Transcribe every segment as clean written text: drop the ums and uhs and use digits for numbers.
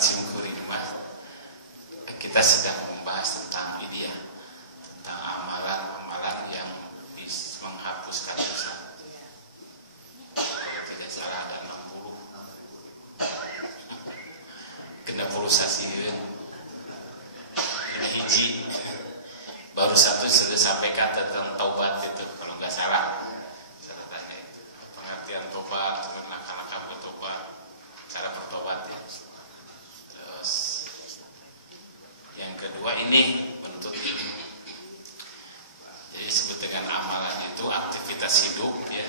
simkuring mah kita sedang membahas tentang ini ya, tentang amalan-amalan yang bisa menghapuskan dosa. Kalau tidak salah ada 60 sasirin. Ini hiji baru satu sudah sampaikan tentang taubat itu kalau nggak salah. Catatannya itu pengertian taubat, langkah-langkah bertobat, cara bertobatnya. Terus yang kedua ini menuntut ilmu. Jadi disebut dengan amalan itu aktivitas hidup ya.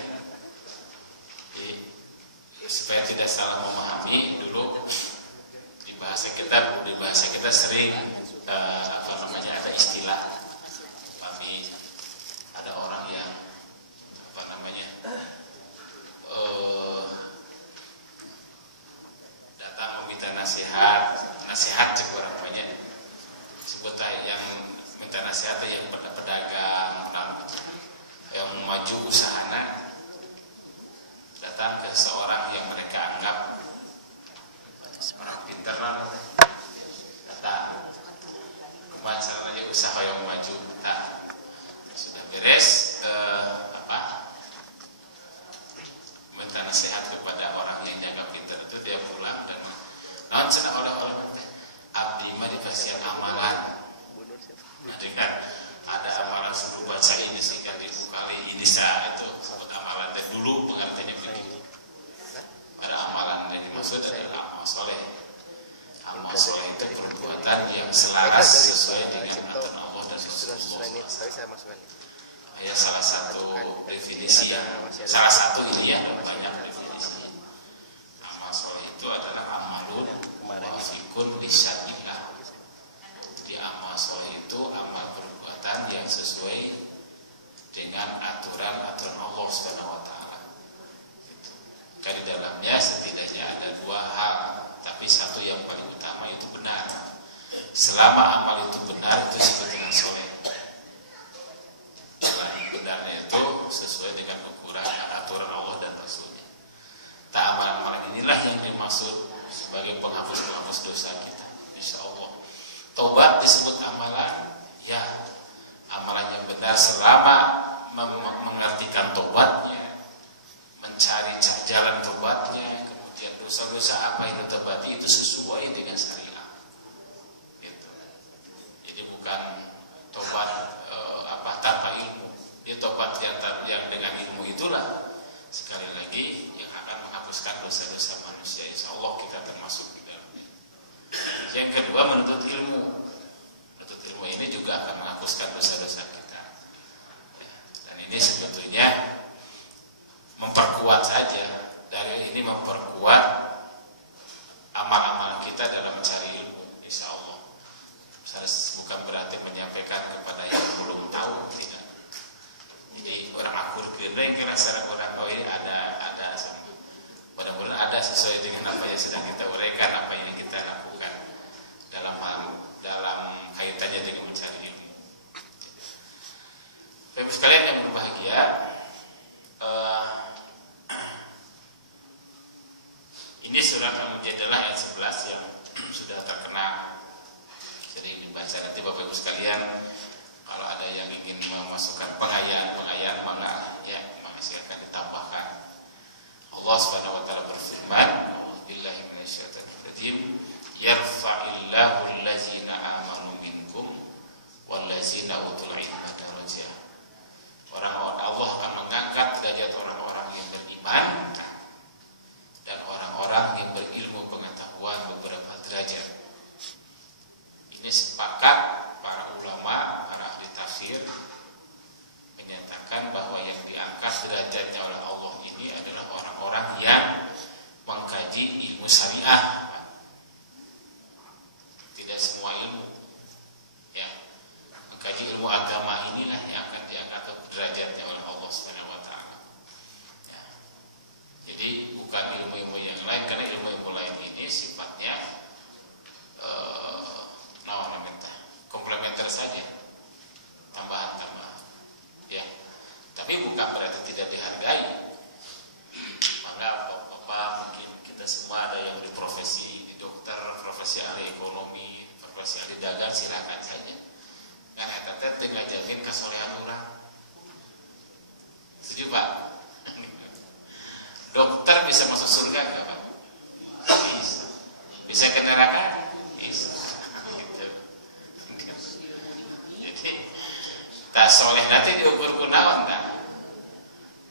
Jadi, supaya tidak salah memahami dulu di bahasa kita sering ada istilah kami ada orang yang datang meminta nasihat cek orang banyak sebut yang minta nasihat yang pedagang yang maju usahana datang ke seorang yang mereka anggap orang pintar datang masalahnya usaha yang maju sudah beres minta nasihat kepada orang yang jaga pintar itu dia pulang dan naon cenah oleh-oleh abdi mah dikasihan amalan. Dengan ada amalan sebelum baca ini sekian ribu kali ini saat itu sebut amalan dan dulu pengertiannya begitu. Ada amalan yang dimaksud adalah amal soleh. Amal soleh itu perbuatan yang selaras sesuai dengan aturan Allah dan Rasulullah. Ya salah satu definisi salah satu ini ya banyak definisi. Amal soleh itu adalah amalun wafikun bisyariah. Jadi amal soleh itu amal perbuatan yang sesuai dengan aturan Allah Subhanahu wa taala. Kan di dalamnya setidaknya ada dua hal, tapi satu yang paling utama itu benar. Selama amal itu benar itu disebut dengan soleh. Selain benarnya itu sesuai dengan ukuran aturan Allah dan Rasulnya. Amalan-amalan inilah yang dimaksud sebagai penghapus dosa kita. Insya Allah. Taubat disebut amalan, ya amalan yang benar selama mengartikan taubatnya, mencari jalan taubatnya, kemudian dosa-dosa apa yang ditobati itu sesuai dengan syariat. Gitu. Jadi bukan taubat tanpa ilmu. Dia taubat yang dengan ilmu itulah sekali lagi yang akan menghapuskan dosa-dosa manusia. Insya Allah kita termasuk di dalamnya. Yang kedua menuntut ilmu. Menuntut ilmu ini juga akan menghapuskan dosa-dosa kita. Dan ini sebetulnya memperkuat saja. Dari ini memperkuat amal-amal kita dalam mencari ilmu. Insya Allah. Bukan berarti menyampaikan kepada yang belum tahu, tidak. Jadi orang akur gendeng kira secara orang ini ada mudah-mudahan ada sesuai dengan apa yang sedang kita uraikan, apa yang kita lakukan dalam kaitannya dengan mencari ilmu. Bapak sekalian yang berbahagia, ini surat Al-Mujadalah ayat 11 yang sudah terkenal sering dibaca. Nanti Bapak Ibu sekalian kalau ada yang ingin memasukkan pengayaan mana ya silakan ditambahkan. Allah Subhanahu wa taala berfirman, "Billahi minasyaitonir rajim, yarfa'illahu allazina amanu minkum wallazina utul ilma darajat." Allah akan mengangkat derajat orang-orang yang beriman dan orang-orang yang berilmu pengetahuan beberapa derajat. Ini sepakat para ulama, para ahli tafsir menyatakan bahwa yang diangkat derajatnya oleh Allah ini adalah orang-orang yang mengkaji ilmu syariah. Tidak semua ilmu, ya, mengkaji ilmu agama inilah yang akan diangkat derajatnya oleh Allah Subhanahu wa taala. Ya. Jadi bukan ilmu-ilmu yang lain, karena ilmu-ilmu lain ini sifatnya komplementer saja, tambahan-tambahan, ya. Tapi bukan berarti tidak dihargai. Maka bapak mungkin kita semua ada yang berprofesi dokter dokter, profesi ahli ekonomi, profesi ahli dagang, silakan saja. Kan eta teh teu ngajamin kasolehan urang. Setuju Pak? Dokter bisa masuk surga enggak Pak? Bisa. Bisa ke neraka? Bisa. Gitu. Jadi tak soleh nanti diukur kunaon tak?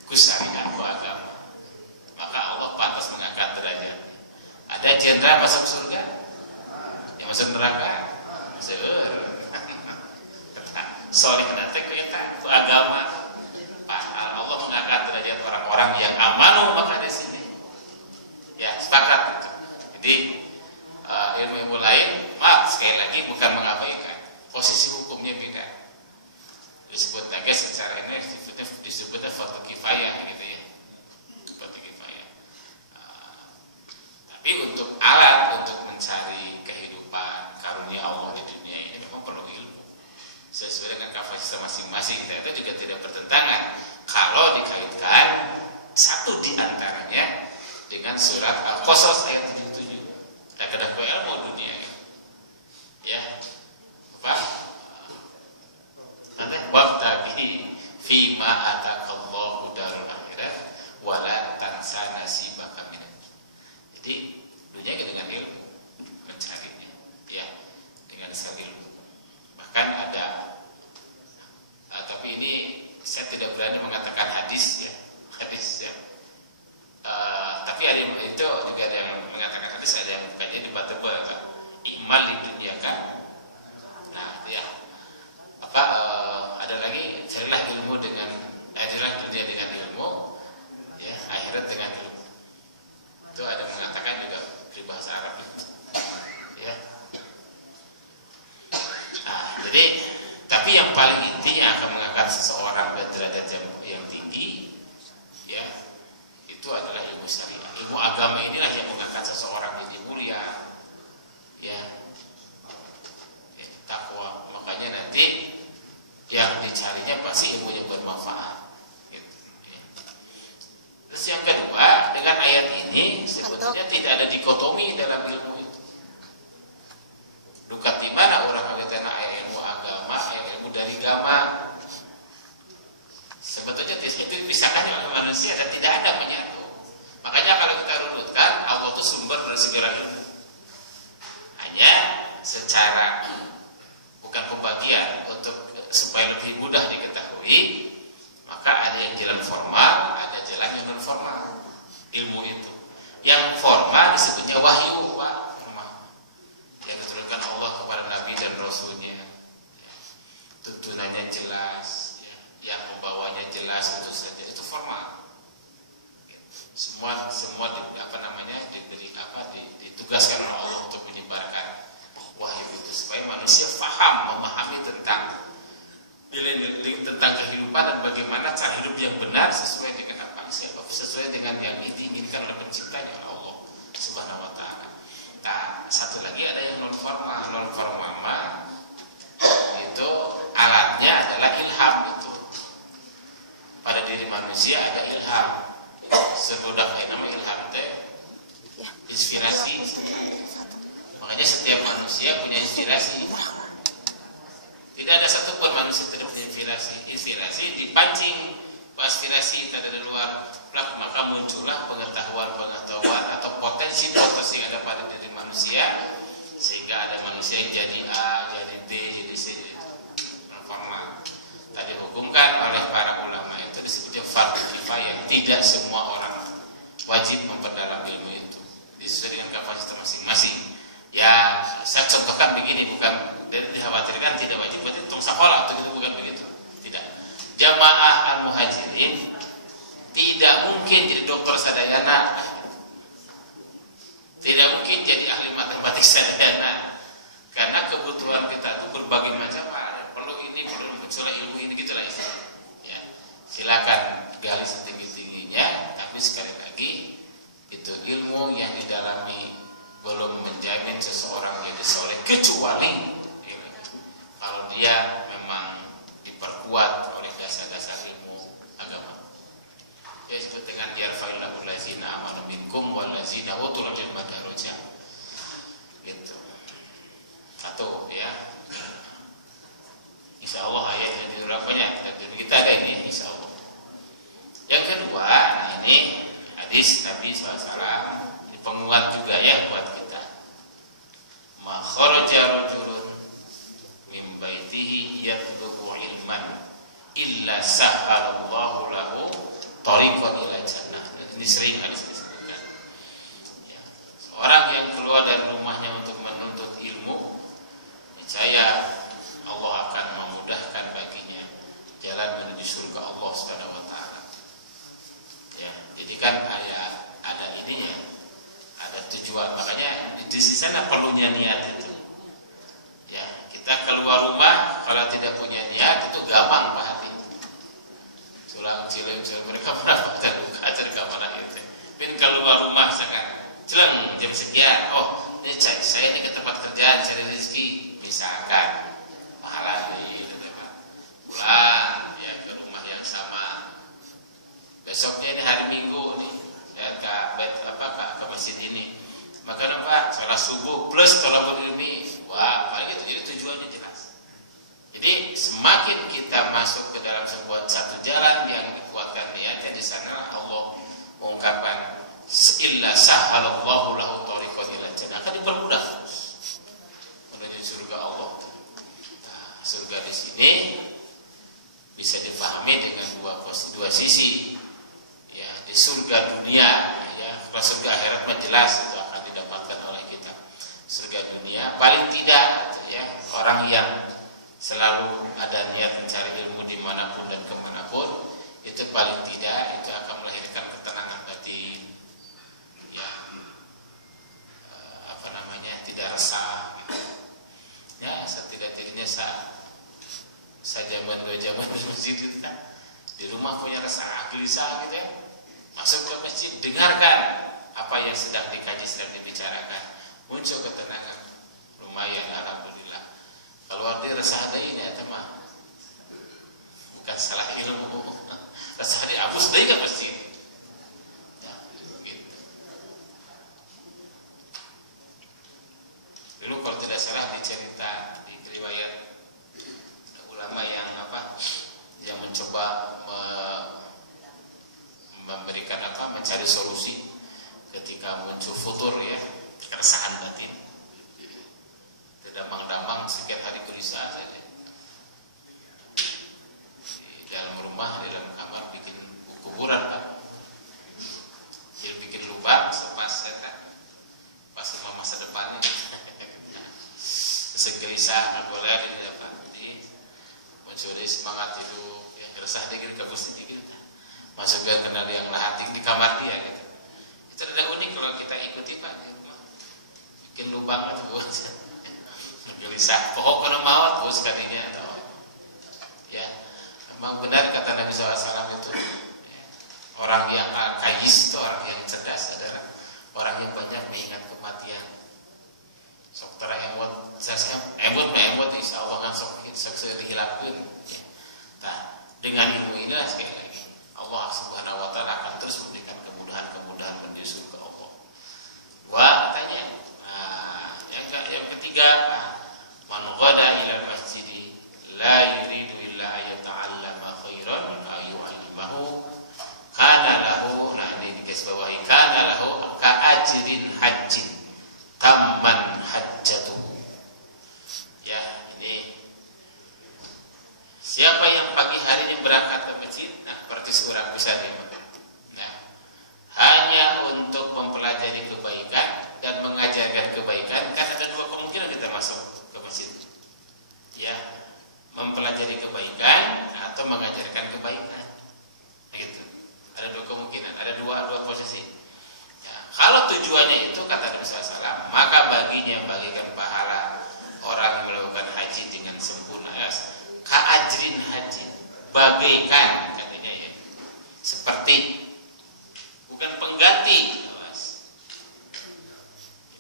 Kusarian ku agama. Maka Allah pantas mengangkat derajat. Ada jenderal masuk surga? Yang masuk neraka? Seueur. Soleh nanti ku eta, ku agama. Allah mengangkat derajat orang-orang yang amanu maka di sini. Ya, sepakat gitu. Jadi ilmu-ilmu lain, maaf sekali lagi bukan mengabaikan. Posisi hukumnya beda. Disebut lagi secara ini disebutnya fardu kifayah gitu ya. Fardu kifayah. Tapi untuk alat untuk mencari kehidupan karunia Allah di dunia ini memang perlu ilmu. Sesuai dengan kapasitas masing-masing. Itu juga tidak bertentangan kalau dikaitkan satu di antaranya dengan surat Al-Qasas ayat 77. Tak kedah ku ilmu dunia. Ya. Apa? Nanti wabtaghi fima atakallahu darul akhirat wala tansa nasibaka min. Jadi dunia dengan ilmu mencarinya. Ya, dengan ilmu. Bahkan ada tapi ini saya tidak berani mengatakan hadis ya. Hadis ya. Tapi ada yang, itu juga ada yang mengatakan hadis, ada yang bukannya debatable kan. Imal di dunia kan. Nah, ya. Ada lagi carilah ilmu dengan carilah dunia dengan ilmu, ya, akhirat dengan ilmu. Itu ada yang mengatakan juga di bahasa Arab itu. Ya. Nah, jadi tapi yang paling intinya akan mengangkat seseorang ke derajat yang tinggi, ya, itu adalah ilmu syariah. Ilmu agama inilah yang mengangkat seseorang jadi mulia, ya, takwa. Makanya nanti yang dicarinya pasti ilmu yang bermanfaat. Gitu, ya. Terus yang kedua, dengan ayat ini sebetulnya tidak ada dikotomi dalam ilmu itu. Dukat di mana orang kawitana ilmu agama, ilmu dari agama. Sebetulnya itu dipisahkan oleh manusia dan tidak ada menyatu. Makanya kalau kita runutkan, Allah itu sumber dari segala ilmu. Hanya secara bukan pembagian untuk supaya lebih mudah diketahui, maka ada yang jalan formal, ada jalan yang non formal. Ilmu itu, yang formal disebutnya wahyu, Pak. Yang diturunkan Allah kepada Nabi dan Rasulnya, tuntunannya jelas, ya. Yang membawanya jelas, itu saja, itu formal. Semua ditugaskan oleh Allah untuk menyebarkan wahyu itu supaya manusia paham, memahami tentang nilai-nilai tentang kehidupan dan bagaimana cara hidup yang benar sesuai dengan apa, sesuai dengan yang diinginkan oleh penciptanya, oleh Allah Subhanahu wa taala. Nah, satu lagi ada yang non formal. Non formal itu alatnya adalah ilham itu. Pada diri manusia ada ilham. Sebudak nama ilham teh inspirasi. Makanya setiap manusia punya inspirasi. Tidak ada satupun manusia tidak punya inspirasi. Inspirasi dipancing aspirasi dari luar, maka muncullah pengetahuan atau potensi yang ada pada diri manusia, sehingga ada manusia yang jadi A, jadi B, jadi C, jadi formal. Tadi dihukumkan oleh para ulama itu disebutnya fardu kifayah. Tidak semua orang wajib memperdalam ilmu itu, disesuaikan dengan kapasitas masing-masing. Ya, saya contohkan begini, bukan dari dikhawatirkan tidak wajib berarti tong sekolah atau gitu, bukan begitu. Tidak. Jamaah al-muhajirin tidak mungkin jadi dokter sadayana, tidak mungkin jadi ahli matematik sadayana, karena kebutuhan kita itu berbagai macam hal. Perlu ini, perlu muncullah ilmu ini, gitulah istilahnya. Ya, silakan gali setinggi-tingginya, tapi sekali lagi itu ilmu yang didalami belum menjamin seseorang jadi soleh, kecuali kalau dia memang diperkuat oleh dasar-dasar ilmu agama. Ya, disebut dengan yarfa'illahu allazina amanu minkum wallazina utul ilma darajat. ini penguat juga ya buat kita. Ma kharaja rajulun min baitihi yatlubu ilman illa sahhalallahu lahu thariqan ila jannah. Ini sering hadis disebutkan. Ya. Seorang yang keluar dari rumahnya untuk menuntut ilmu, niscaya Allah akan memudahkan baginya jalan menuju surga Allah Subhanahu wa taala. Ya, jadi kan ada ininya, ada tujuan. Makanya di sana perlunya niat itu. Ya, kita keluar rumah kalau tidak punya niat itu gampang Pak Hadi. Culang mereka berapa terbuka dari kamar itu. Ben keluar rumah sekarang, culang jam sekian. Oh, ini saya ini ke tempat kerjaan cari rezeki, misalkan mahal lagi, pulang ya ke rumah yang sama. Besoknya ini hari Minggu nih, saya ke masjid ini. Maka Pak, sholat subuh plus tolabul ilmi, wah, paling itu jadi tujuannya jelas. Jadi semakin kita masuk ke dalam satu jalan yang dikuatkan niatnya, di sana Allah mengungkapkan illa sahhalallahu lahu thariqan ila jannah, akan dipermudah menuju surga Allah. Nah, surga di sini bisa dipahami dengan dua sisi. Ya, di surga dunia ya, kalau surga akhirat mah jelas itu akan didapatkan oleh kita. Surga dunia paling tidak ya, orang yang selalu ada niat mencari ilmu dimanapun dan kemanapun, itu paling tidak itu akan melahirkan ketenangan batin ya, tidak resah ya, setidak-tidaknya sejaman dua jaman di masjid itu kan, di rumah punya rasa gelisah gitu ya, masuk ke masjid, dengarkan apa yang sedang dikaji, sedang dibicarakan, muncul ketenangan, lumayan alhamdulillah. Kalau dia resah ada ini ya teman, bukan salah ilmu, resah dihapus dari kan masjid ya, gitu. Dulu kalau tidak salah dicerita di riwayat ulama yang yang mencoba memberikan mencari solusi ketika muncul futur ya, keresahan batin, damang-damang sekian hari gelisah saja di dalam rumah, di dalam kamar bikin kuburan kan, dia bikin lubang pas masa depannya segelisah boleh di muncul di semangat hidup ya, resah dikit kagus sedikit masukkan kena yang hati di kamar dia gitu. Itu ada unik kalau kita ikuti Pak di rumah, bikin lubang itu buat gelisah pokok kena mawat bos kadinya atau ya, memang benar kata Nabi SAW itu ya, orang yang kayis itu orang yang cerdas adalah orang yang banyak mengingat kematian. Sok tara emot saya emot insya Allah kan sok dihilangkan ya. Nah, dengan ilmu ini sekali lagi Allah Subhanahu wa taala akan terus memberikan kemudahan menuju surga Allah. Tanya. Nah, yang ketiga, man ghada ila masjid la yuridu illa ayata'allama khairan ayu alimahu kana lahu, nah ini di garis bawahi, kana lahu ka ajrin hajjin tamman hajjatuhu. Ya, ini siapa yang pagi hari ini berangkat ke masjid, nah berarti seorang bisa dimakan. Nah, hanya untuk mempelajari kebaikan dan mengajarkan kebaikan, kan ada dua kemungkinan kita masuk ke masjid. Ya, mempelajari kebaikan atau mengajarkan kebaikan. Begitu. Ada dua kemungkinan, ada dua posisi. Ya, kalau tujuannya itu kata Nabi SAW, maka baginya bagikan pahala orang yang melakukan haji dengan sempurna. Ka'ajrin haji, bagaikan katanya ya, seperti, bukan pengganti.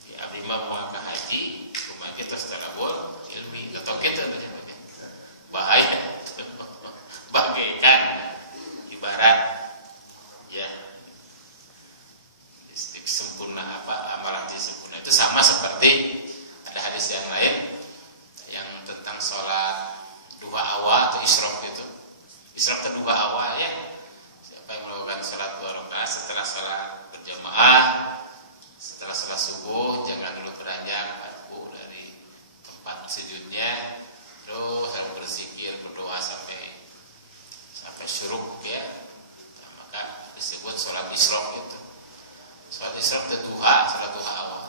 Jadi abdi mah mau ke haji, cuma kita secara bol ilmi atau kita bahaya, bagaikan ibarat ya, sempurna amalan sempurna itu sama seperti ada hadis yang lain yang tentang sholat duha awal atau isyraq itu. Isyraq itu duha awal ya. Siapa yang melakukan sholat 2 rakaat setelah sholat berjamaah salat duha awal.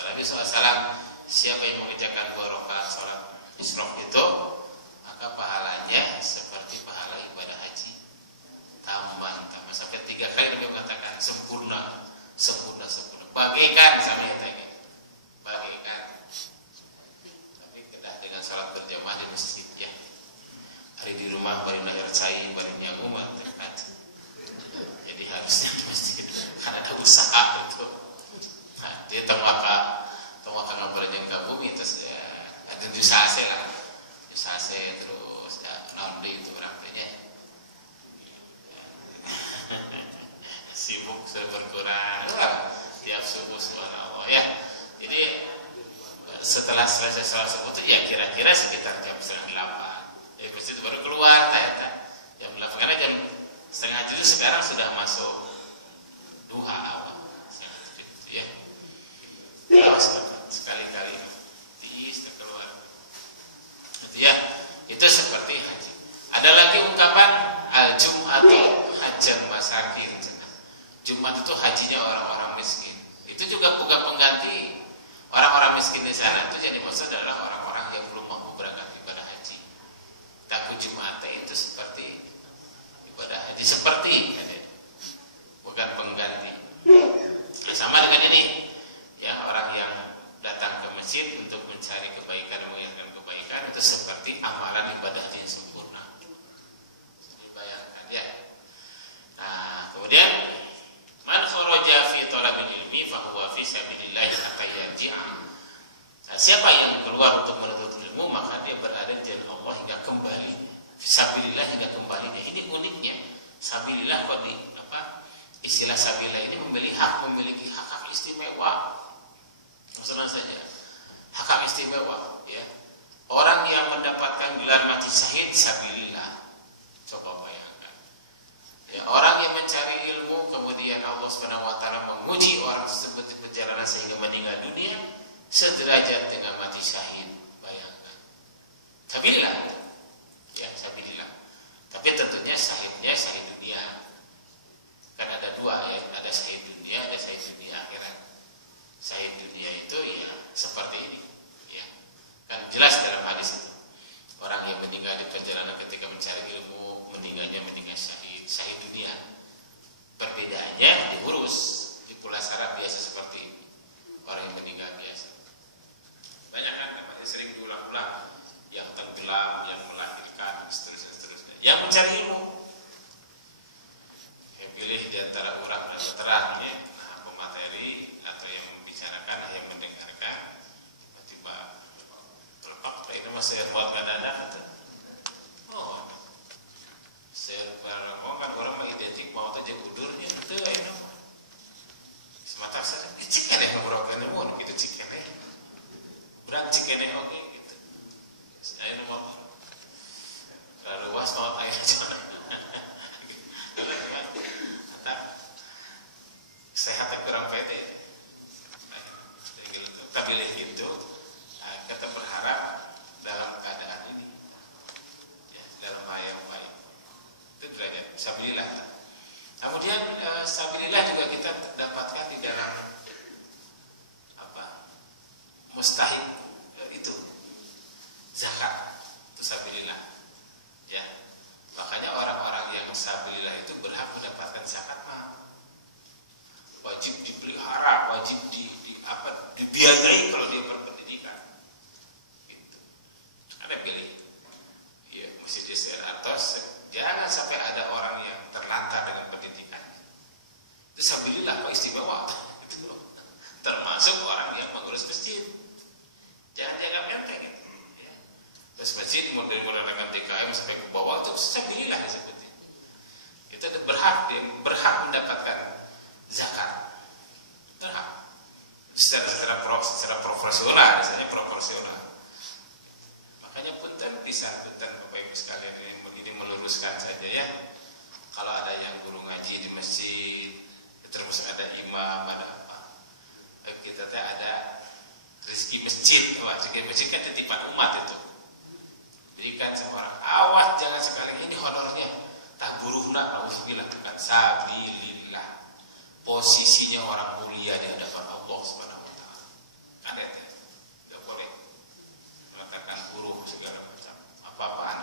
Nabi SAW, siapa yang mengerjakan 2 rakaat salat isyraq itu, maka pahalanya seperti pahala ibadah haji. Tambah sampai 3 kali Nabi mengatakan sempurna. Bagaikan sama ya tadi. Bagaikan. Tapi kedah dengan salat berjamaah di masjid ya. Hari di rumah bari lahir cai, bari nyagu mah dekat. Jadi harusnya di masjid kan ada usaha itu. Nah, dia tengwaka ngabarnya ke bumi terus ya ada jusase lah. Jusase terus ya naon deui itu urang teh nya. Sibuk berkurang tiap subuh subhanallah ya. Jadi setelah selesai salat subuh itu ya kira-kira sekitar jam 7:30. Pasti itu baru keluar jam 8 karena jam 6:30 sekarang sudah masuk duha awal. Ya. Sekali-kali keluar. Itu ya. Itu seperti haji. Ada lagi ungkapan al-jum'atu hajjal masakin. Jumat itu hajinya orang-orang miskin. Itu juga bukan pengganti orang-orang miskin di sana. Itu jadi maksud adalah orang-orang yang belum mampu berangkat ibadah haji. Takut Jumat itu seperti ibadah haji seperti bukan pengganti. Nah, sama dengan ini ya, orang yang datang ke masjid untuk mencari kebaikan, menginginkan kebaikan itu seperti amalan ibadah haji yang sempurna. Bayangkan ya. Nah, kemudian man kharaja fi talabil ilmi fa huwa fi sabilillah hatta yarji'a. Nah, siapa yang keluar untuk menuntut ilmu maka dia berada di jalan Allah hingga kembali. Fi sabilillah hingga kembali. Nah, ini uniknya sabilillah kok di istilah sabilillah ini memiliki hak istimewa. Maksudnya saja hak istimewa ya. Orang yang mendapatkan gelar mati syahid sabilillah. Coba bayangkan. Ya, orang yang mencari ilmu kemudian Allah Subhanahu wa taala menguji orang tersebut di perjalanan sehingga meninggal dunia sederajat dengan mati syahid. Bayangkan. Sabilillah. Ya, sabilillah. Tapi tentunya syahidnya syahid dunia. Kan ada 2 ya, ada syahid dunia, ada syahid dunia akhirat. Syahid dunia itu ya seperti ini, ya. Kan jelas dalam hadis itu. Orang yang meninggal di perjalanan ketika mencari ilmu, meninggalnya meninggal syahid, syahid dunia. Perbedaannya diurus di Pulau Arab biasa seperti ini. Orang yang meninggal biasa. Banyak kan sering diulang-ulang yang tenggelam, yang melahirkan, seterusnya. Yang mencari ilmu yang pilih di antara urang dan veteran ya, nah pemateri atau yang membicarakan, yang mendengarkan, tiba-tiba terlepak, ini masih buat kadang-kadang atau oh, serba kan orang mah identik mau tuh jeung udurnya itu ini semata saja cik kan ya ngobrolkan mau gitu cik kan ya berat cik kan ya oke gitu saya nomor luas mau air jalan sehat kurang pede. Kita pilih gitu. Kita berharap dalam keadaan ini, ya, dalam bahaya. Itu derajat sabilillah. Kemudian sabilillah juga kita dapatkan di dalam mustahil itu zakat itu sabilillah. Ya, makanya orang-orang yang sabilillah itu berhak mendapatkan zakat wajib dipelihara, wajib dibiayai kalau dia berpendidikan. Gitu. Ada pilih, ya mesti diser atau jangan sampai ada orang yang terlantar dengan pendidikan. Itu sabilillah istimewa. Itu termasuk orang yang mengurus masjid. Jangan dianggap enteng. Gitu. Ya. Terus masjid mulai dengan TKM sampai ke bawah itu sabilillah disebutnya. Itu berhak mendapatkan zakat berhak secara proporsional, misalnya proporsional. Makanya punten Bapak Ibu sekalian ini meluruskan saja ya. Kalau ada yang guru ngaji di masjid, terus ada imam, ada apa? Kita ada rezeki masjid. Wah, rezeki masjid kan titipan umat itu. Berikan semua orang. Awas jangan sekali ini honornya tak buruhna, auzubillah bukan sabilillah. posisinya orang mulia di hadapan Allah Subhanahu wa taala. Kan itu tidak boleh mengatakan buruh segala macam apa-apaan,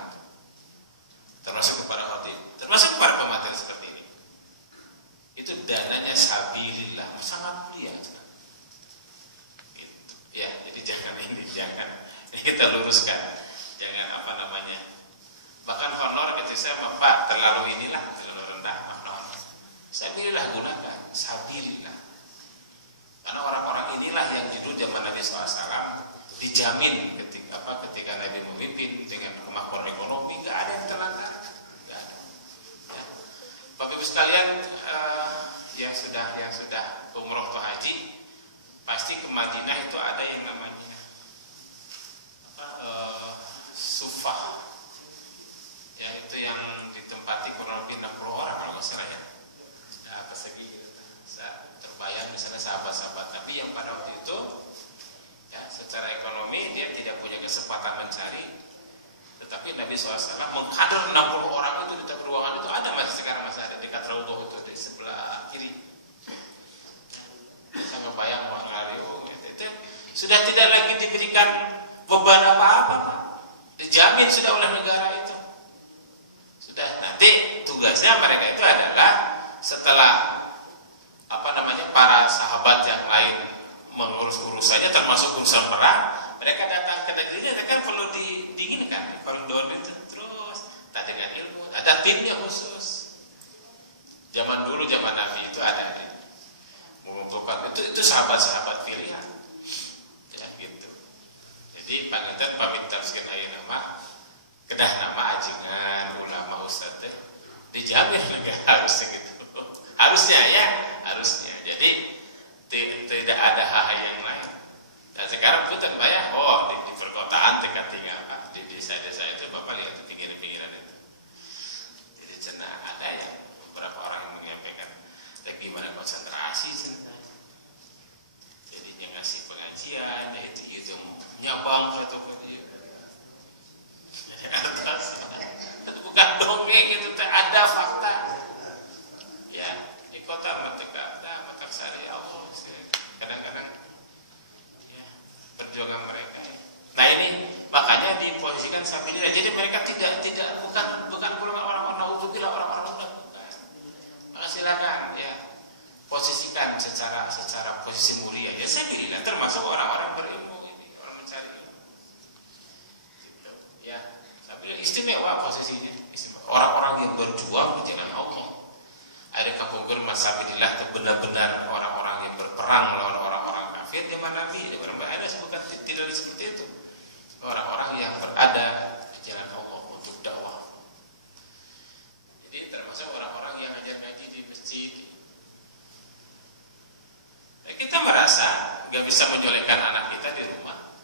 termasuk kepada khatib, termasuk kepada pemateri seperti ini. Itu dananya sabilillah, sangat mulia. Gitu. Ya, jadi jangan ini kita luruskan, jangan apa namanya. Bahkan honor ketika saya Pak terlalu inilah, terlalu rendah honor. Sabilillah gunakan, sabilillah. Karena orang-orang inilah yang judul zaman Nabi SAW dijamin ketika Nabi memimpin dengan kemakmuran ekonomi, nggak ada yang terlantar, nggak ada. Ya. Bapak Ibu sekalian yang sudah umroh atau haji, pasti ke Madinah itu ada yang namanya sufah. Ya, itu yang ditempati kurang lebih 60 orang kalau nggak salah ya. Persegi gitu. Saya terbayang misalnya sahabat-sahabat Nabi yang pada waktu itu ya secara ekonomi dia tidak punya kesempatan mencari, tetapi Nabi SAW mengkader 60 orang itu di ruangan itu ada, masih sekarang masih ada dekat Raudhah itu di sebelah kiri. Saya membayang ruang radio itu sudah tidak lagi diberikan beban apa-apa, dijamin sudah oleh negara itu. Sudah, nanti tugasnya mereka itu adalah setelah para sahabat yang lain mengurus urusannya termasuk urusan perang, mereka datang ke negerinya, mereka kan perlu didinginkan, koridor itu terus tak dengan ilmu, ada timnya khusus. Zaman dulu, zaman Nabi itu ada mengumpulkan itu sahabat-sahabat pilihan, ya gitu. Jadi panginten pamit tafsir ayeuna mah kedah nama ajengan ulama ustaz teh dijamin negara harus segitu. Harusnya. Jadi tidak ada hal yang lain. Dan sekarang kita bayang, di perkotaan tinggal di desa-desa itu Bapak lihat di pinggiran-pinggiran itu. Jadi cenah ada yang beberapa orang yang menyampaikan, gimana konsentrasi cenah. Jadi yang ngasih pengajian, itu gitu nyabang satu kali. Atas itu bukan dongeng, itu ada fakta. Ya, di kota Mekarsari Allah kadang-kadang ya, perjuangan mereka. Nah ini makanya diposisikan sabilillah. Jadi mereka bukan golongan orang-orang naudzubillah, orang-orang munafik. Maka silakan ya posisikan secara posisi mulia ya sabilillah, termasuk orang-orang berilmu ini, orang mencari ilmu. Gitu. Ya, sabilillah istimewa posisinya. Orang-orang yang berjuang di jalan Allah. Ada kapungkur masabilillah benar-benar orang-orang yang berperang melawan orang-orang kafir zaman Nabi, ada bukan tidak seperti itu. Orang-orang yang berada di jalan Allah untuk dakwah. Jadi termasuk orang-orang yang ajar ngaji di masjid. Nah, kita merasa nggak bisa menjolekkan anak kita di rumah,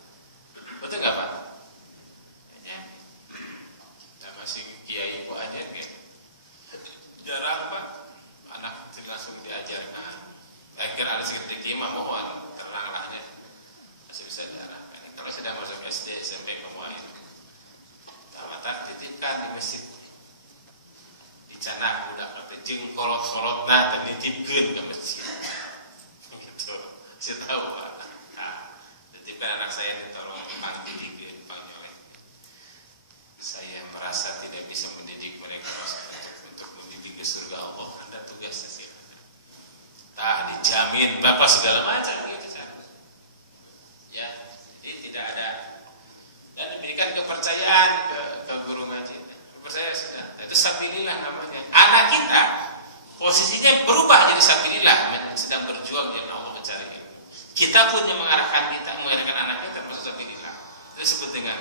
betul nggak Pak? Ya, kita masih kiai kok aja gitu. Jarang Pak. Anak langsung diajarkan. Akhirnya ada sedikit imam mohon terang-terangnya masih bisa diarahkan. Kalau sudah masuk SD, SMP kemudian tamat titipkan di masjid. Dicanak budak nanti jengkolot-kolot dan dititipkan ke masjid. Gitu. Saya tahu Pak. Titipkan anak saya ditolong dititipkan panggilnya. Saya merasa tidak bisa mendidik mereka untuk mendidik ke surga Allah. Ada tugasnya sih. Dijamin Bapak segala macam gitu kan. Ya, jadi tidak ada dan diberikan kepercayaan ke guru ngaji. Percaya sudah. Itu sabilillah namanya. Anak kita posisinya berubah jadi sabilillah, sedang berjuang dengan Allah mencari ilmu. Kita pun yang mengarahkan anak kita termasuk sabilillah. Itu disebut dengan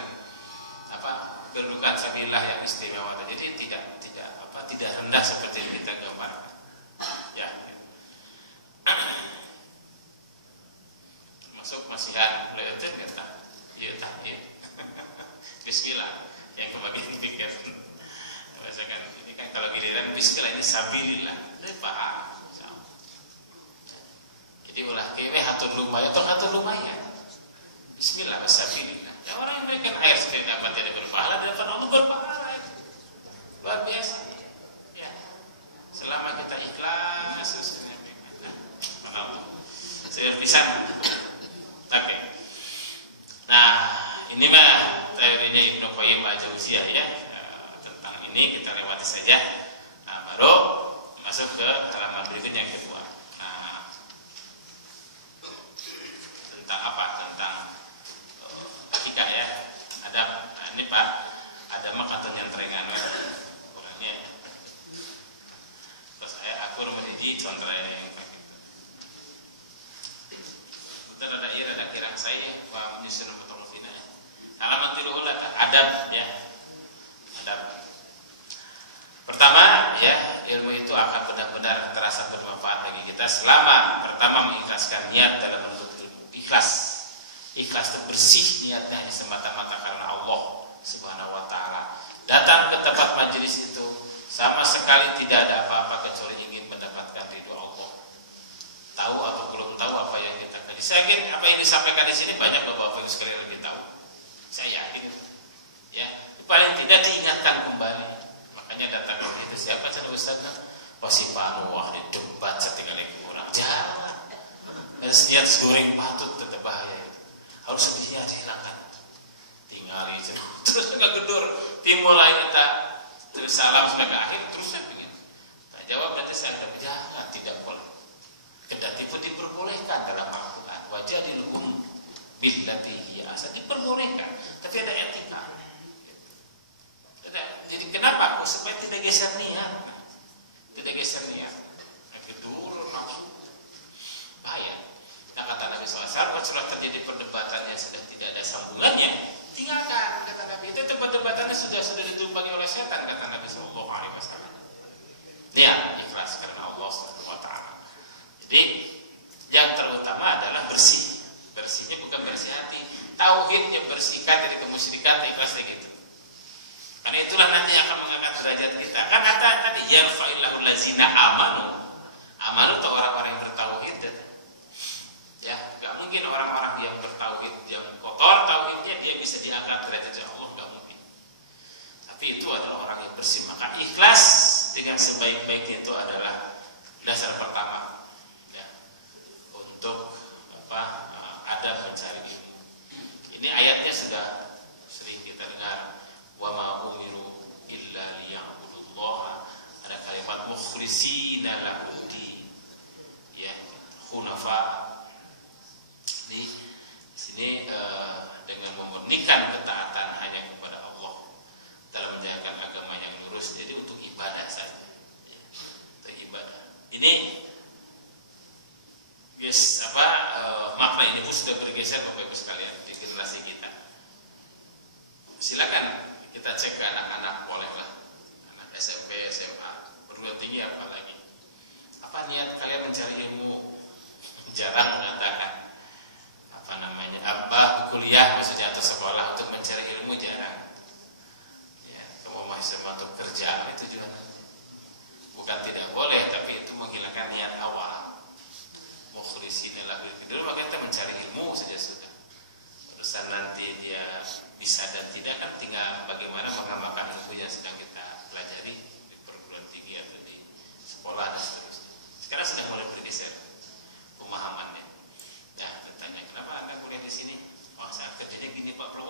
kedudukan sabilillah yang istimewa. Jadi tidak rendah seperti yang kita gambarkan. Ya. Masuk masihan leuteun kita. Ieu tah ieu. Bismillah yang kebagian dipikir. Misalkan ini kan kalau giliran bismillah ini sabilillah. Paham. Jadi ulah kewe hatur lumayan atau hatur lumayan. Bismillah sabilillah. Ya orang yang memberikan air supaya dapat tidak berpahala, dapat Allah berpahala. Luar biasa. Ya. Selama kita ikhlas terpisah. Oke. Nah, ini mah teorinya Ibnu Qayyim al-Jauziyah ya. Tentang ini kita lewati saja. Nah, baru masuk ke halaman berikutnya yang kedua. Nah, tentang apa? Tentang etika ya. Ada ini Pak, ada mak atau nyentrengan bukannya. Terus aku menjadi contoh yang ada iya ada kirang saya wa menyusun mutawafina halaman 3 adab ya. Adab pertama ya, ilmu itu akan benar-benar terasa bermanfaat bagi kita selama pertama mengikhlaskan niat dalam menuntut ilmu. Ikhlas itu bersih niatnya semata-mata karena Allah Subhanahu wa taala. Datang ke tempat majelis itu sama sekali tidak ada apa-apa kecuali ingin mendapatkan ridho Allah. Tahu atau belum tahu apa yang kita kaji. Saya yakin apa yang disampaikan di sini banyak Bapak-bapak sekalian lebih tahu. Saya yakin ya, paling tidak diingatkan kembali. Makanya datang ke itu siapa cara ustaznya? Pasti Pak Wah ini debat setinggal lagi orang jangan. Dan niat goreng patut tetap bahaya. Harus sedihnya dihilangkan. Tinggal itu terus enggak gedur. Timbul lain tak terus salam sudah ke akhir terusnya begini. Tak jawab nanti saya akan jangan, tidak boleh. Kendati pun diperbolehkan dalam Al-Quran. Wajadilhum billati hiya ahsan, diperbolehkan, tapi ada etika. Jadi kenapa aku supaya tidak geser niat, tidak geser niat. Kedur langsung bahaya. Nah kata Nabi SAW, kalau sudah terjadi perdebatan yang sudah tidak ada sambungannya, tinggalkan. Kata Nabi itu perdebatannya sudah ditumpangi oleh setan. Kata Nabi SAW. Niat ikhlas karena Allah SWT. Jadi yang terutama adalah bersih. Bersihnya bukan bersih hati. Tauhidnya bersihkan dari kemusyrikan, ikhlas kayak gitu. Karena itulah nanti akan mengangkat derajat kita. Kan kata tadi yarfa'illahu allazina amanu. Amanu itu orang-orang yang bertauhid. Ya, enggak mungkin orang-orang yang bertauhid yang kotor tauhidnya dia bisa diangkat derajat Allah, enggak mungkin. Tapi itu adalah orang yang bersih. Maka ikhlas dengan sebaik-baiknya itu adalah dasar pertama. Untuk adab mencari ilmu. Ini ayatnya sudah sering kita dengar. Wa ma umiru illa liya'budullaha. Ada kalimat mukhlishina lahud-din. Ya, hunafa. Di sini dengan memurnikan ketaatan hanya kepada Allah dalam menjalankan agama yang lurus. Jadi untuk ibadah saja. Ya, untuk ibadah. Ini makna ini pun sudah bergeser Bapak Ibu sekalian di generasi kita. Silakan kita cek ke anak-anak, bolehlah anak SMP, SMA, perguruan tinggi apalagi. Apa niat kalian mencari ilmu? Jarang mengatakan kuliah maksudnya atau sekolah untuk mencari ilmu jarang. Ya, kamu masih untuk kerja itu juga bukan tidak boleh, tapi itu menghilangkan niat awal. Mukhlishina lahu dulu maka kita mencari ilmu saja sudah. Urusan nanti dia bisa dan tidak kan tinggal bagaimana mengamalkan ilmu yang sedang kita pelajari di perguruan tinggi atau di sekolah dan seterusnya. Sekarang sedang mulai bergeser pemahamannya. Nah, bertanya kenapa Anda kuliah di sini? Oh, saat kerjanya gini Pak Bro.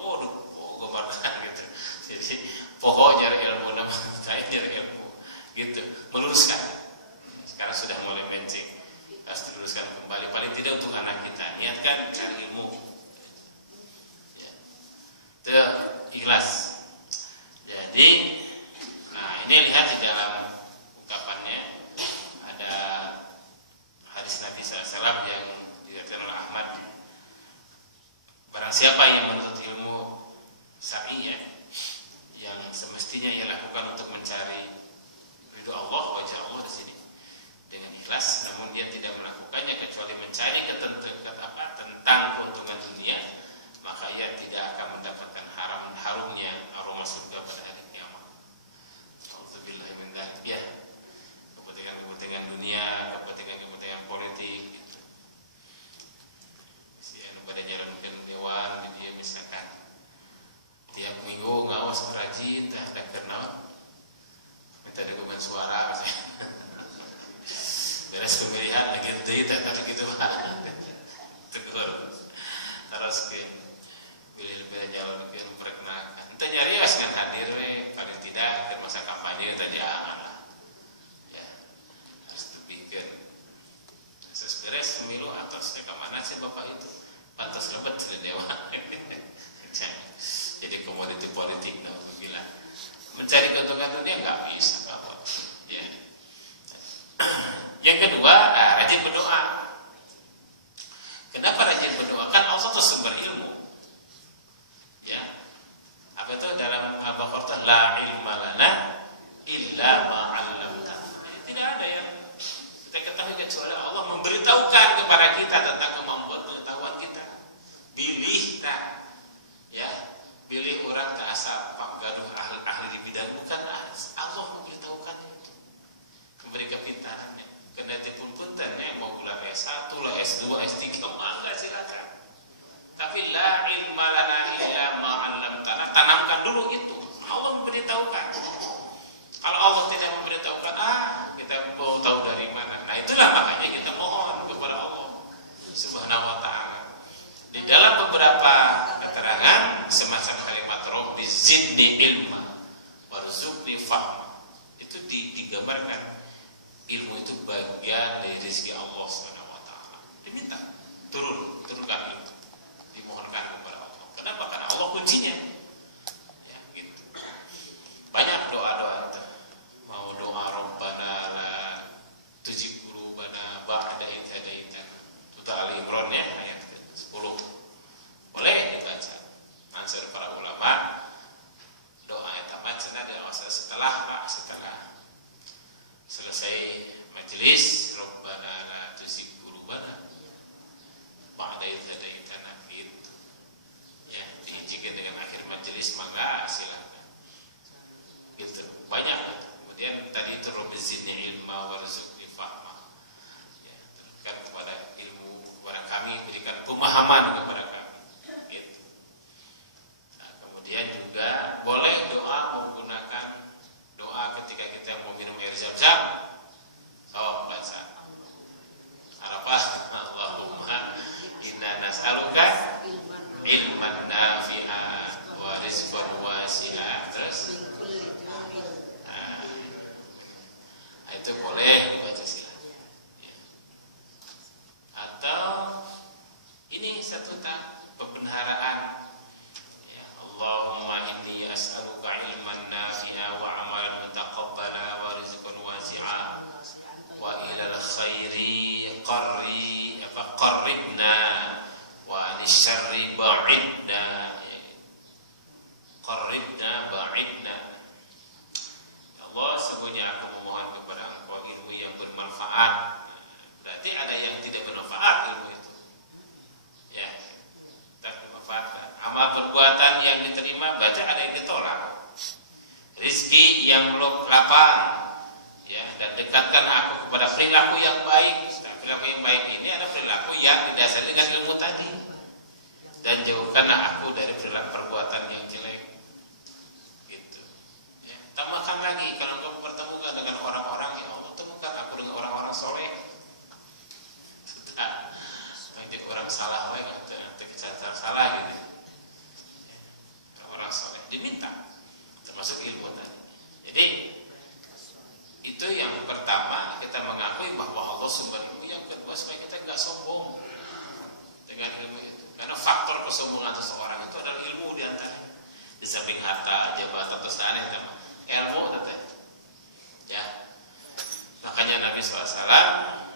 Oh, gomarkan gitu. Jadi pokoknya nyari ilmu, saya nyari ilmu gitu, meluruskan. Sekarang sudah mulai menceng. Harus diluruskan kembali, paling tidak untuk anak kita niatkan cari ilmu ya. Itu ikhlas. Jadi nah ini lihat di dalam ungkapannya ada hadis Nabi SAW yang diriwayatkan oleh Ahmad. Barang siapa yang menuntut ilmu syar'i ya, yang semestinya ia lakukan untuk mencari ridho Allah, wajah Allah di sini dengan ikhlas, namun dia tidak melakukannya kecuali mencari tentang keuntungan dunia, maka ia tidak akan mendapatkan harumnya aroma surga pada hari kiamat. Alhamdulillah min dzalik ya. Kepentingan dunia, kepentingan politik gitu. Si anu pada jalankan dewan dia bisa ngertoskeun pilih lebih jalan ke perkenalkan ente nyarios kan hadir we paling tidak ke masa kampanye teh jangan lah ya harus tepikeun beres pemilu atasnya ke mana sih bapak itu pantas lebat sudah dewa jadi komoditi politik bilang mencari keuntungan dunia nggak bisa bapak ya. Yang kedua rajin berdoa. Kenapa rajin berdoa? Kan Allah itu sumber ilmu ya. Apa itu dalam Al-Baqarah la ilma lana illa ma 'allamtana. Tidak ada yang kita ketahui kecuali Allah memberitahukan kepada kita tentang kemampuan pengetahuan kita. Pilih tak, ya, pilih orang tak asal pak gaduh ahli di bidang bukan Allah memberitahukan itu, memberi kepintarannya. Kendati pun puntennya mau gelar S1 lah S2 S3 mangga silakan. Tapi la ilma lana illa ma 'allamtana, tanamkan dulu itu. Allah memberitahukan. Kalau Allah tidak memberitahukan, kita mau tahu dari mana? Nah itulah makanya kita mohon kepada Allah Subhanahu wa ta'ala. Di dalam beberapa keterangan semacam kalimat Rabbi zidni ilma warzuqni fahma, itu digambarkan ilmu itu bagian dari rezeki Allah Subhanahu wa ta'ala. Diminta turunkan itu, dimohonkan kepada Allah. Kenapa? Karena Allah kuncinya. Ya, gitu. Banyak doa-doa itu. Mau doa Rabbana la tuzigh qulubana ba'da idh hadaitana. Surah Ali Imran ya, ayat 10. Boleh dibaca. Mansur para ulama doa eta macana setelah selesai majelis Rabbana la tuzigh qulubana ba'da idh hadaitana gitu. Ya, diizinkan dengan akhir majelis mangga silakan. Gitu. Banyak gitu. Kemudian tadi itu Rabbi zidni ilma warzuqni fahma. Ya, berikan kepada ilmu kepada kami, berikan pemahaman kepada kami. Gitu. Nah, kemudian juga boleh doa menggunakan doa ketika kita mau minum air zam-zam. Oh, baca Arafah, Allahumma inna nas'aluka ilman nafi'an wa rizqan wasi'an. Terus itu boleh dibaca silakan. Ya. Atau ini satu pembenharaan. Ya, Allahumma inni as'aluka ilman nafi'a wa amalan mutaqabbala wa rizqan wasi'a wa ilal khairi qarribna wa anisyarri ba'idna. Qarribna ba'idna. Ya Allah, sesungguhnya aku memohon kepada Engkau ilmu yang bermanfaat. Berarti ada yang tidak bermanfaat ilmu itu. Ya, tak bermanfaat. Amal perbuatan yang diterima, berarti ada yang ditolak. Rizki yang lapang, ya, dan dekatkan aku kepada perilaku yang baik. Nah, perilaku yang baik ini adalah perilaku yang didasari dengan ilmu tadi. Dan jauhkanlah aku dari perilaku perbuatan yang jelek. Gitu. Ya, tambahkan lagi kalau engkau mempertemukan dengan orang-orang yang Allah temukan aku dengan orang-orang soleh. Sudah, nanti orang salah lagi, nanti kita salah gitu. Ya, orang soleh diminta, termasuk ilmu tadi. Jadi itu yang pertama, kita mengakui bahwa Allah sumber ilmu. Yang kedua, supaya kita nggak sombong dengan ilmu itu. Karena faktor kesombongan seseorang itu adalah ilmu di antaranya. Di samping harta, jabatan, atau seaneh, ilmu katanya. Ya, makanya Nabi SAW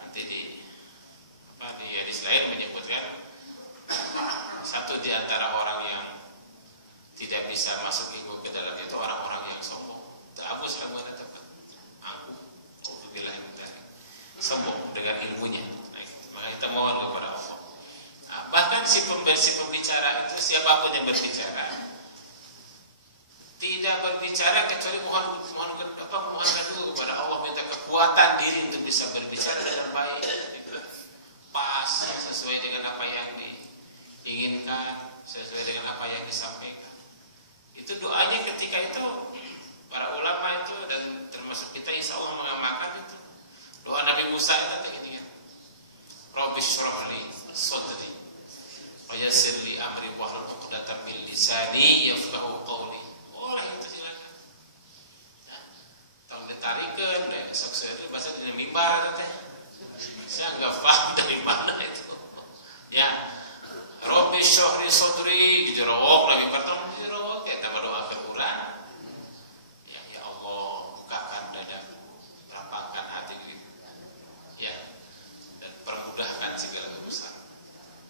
nanti di hadis lain menyebutkan satu di antara orang yang tidak bisa masuk ilmu ke dalam itu orang-orang yang sombong. Abu selalu ada tempat. Aku bilang sombong dengan ilmunya. Nah, maka kita mohon kepada Allah. Nah, bahkan si pembicara itu siapapun yang berbicara tidak berbicara kecuali mohonkan dulu kepada Allah, minta kekuatan diri untuk bisa berbicara dengan baik, pas sesuai dengan apa yang diinginkan, sesuai dengan apa yang disampaikan. Itu doanya ketika itu para ulama itu dan termasuk kita insya Allah mengamalkan itu. Doa Nabi Musa itu begini ya. Rabbi shrah li sadri wa yassir li amri wahlul 'uqdatam min lisani yafqahu qawli. Oh itu silakan. Ya. Tong ditarikeun deh sok seueur bahasa dina mimbar teh. Saya enggak paham dari mana itu. Ya. Rabbi shrah li sadri dijerowok lah mimbar tong dijerowok eta doakeun urang. Ya Allah, bukakan dadaku, lapangkan hatiku. Ya. Dan permudahkan segala urusan.